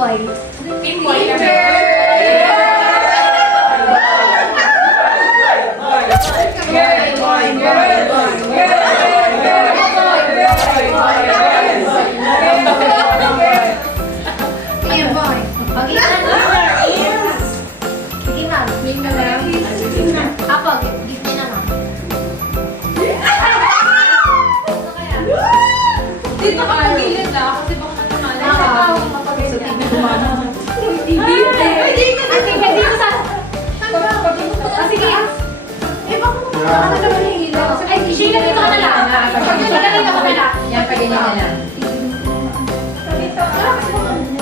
boy. Team boy kami. Team boy. Okay na. Sige ma'am. Sige na. Apo, give me na ma'am. Dito ka pagilid na kasi baka matamala. So, team boy. Dito sa... Sige. Eh, baka ano naman yung ilaw? Ay, Sheila, dito ka na lang. Sheila, dito ka na lang. Yan, paganyan na lang.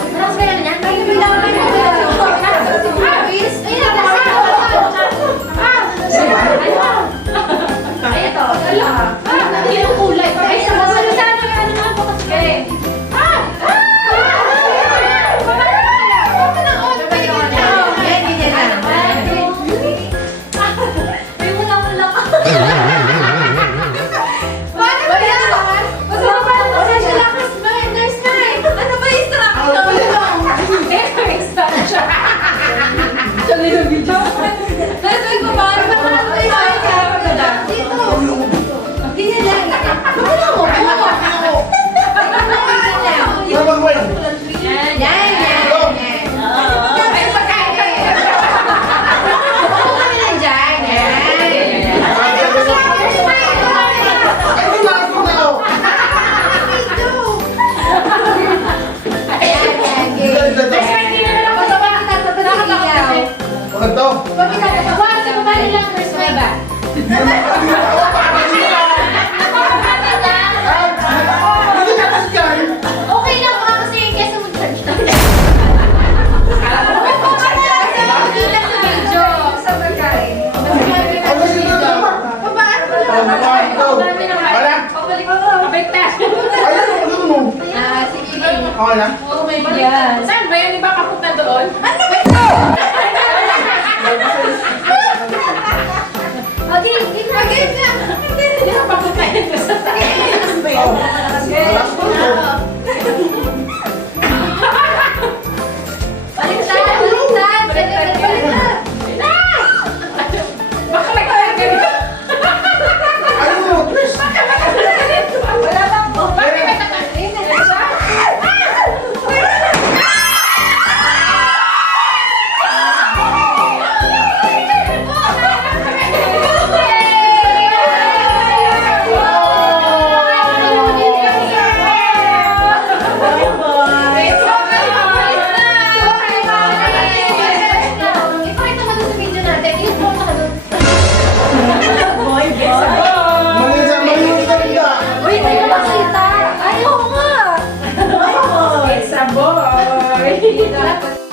Maras ba yan yan? Ay, bilang na yun. Bis. Ay, nasa. Ay, ito. Wala. Hindi yung kulay. Ay, sa masalusan. Ano naman po kasi? May wala-wala ka. Okay lang baka kasi kesa mag-charge na. Kita sa video. Sa pagkain. Oh my God. Saan ba yan? Iba kapunta doon? Hindi na papunta yan. Baka may kaya ganito. Wala bang po? Bakit may kakain? It's a boy.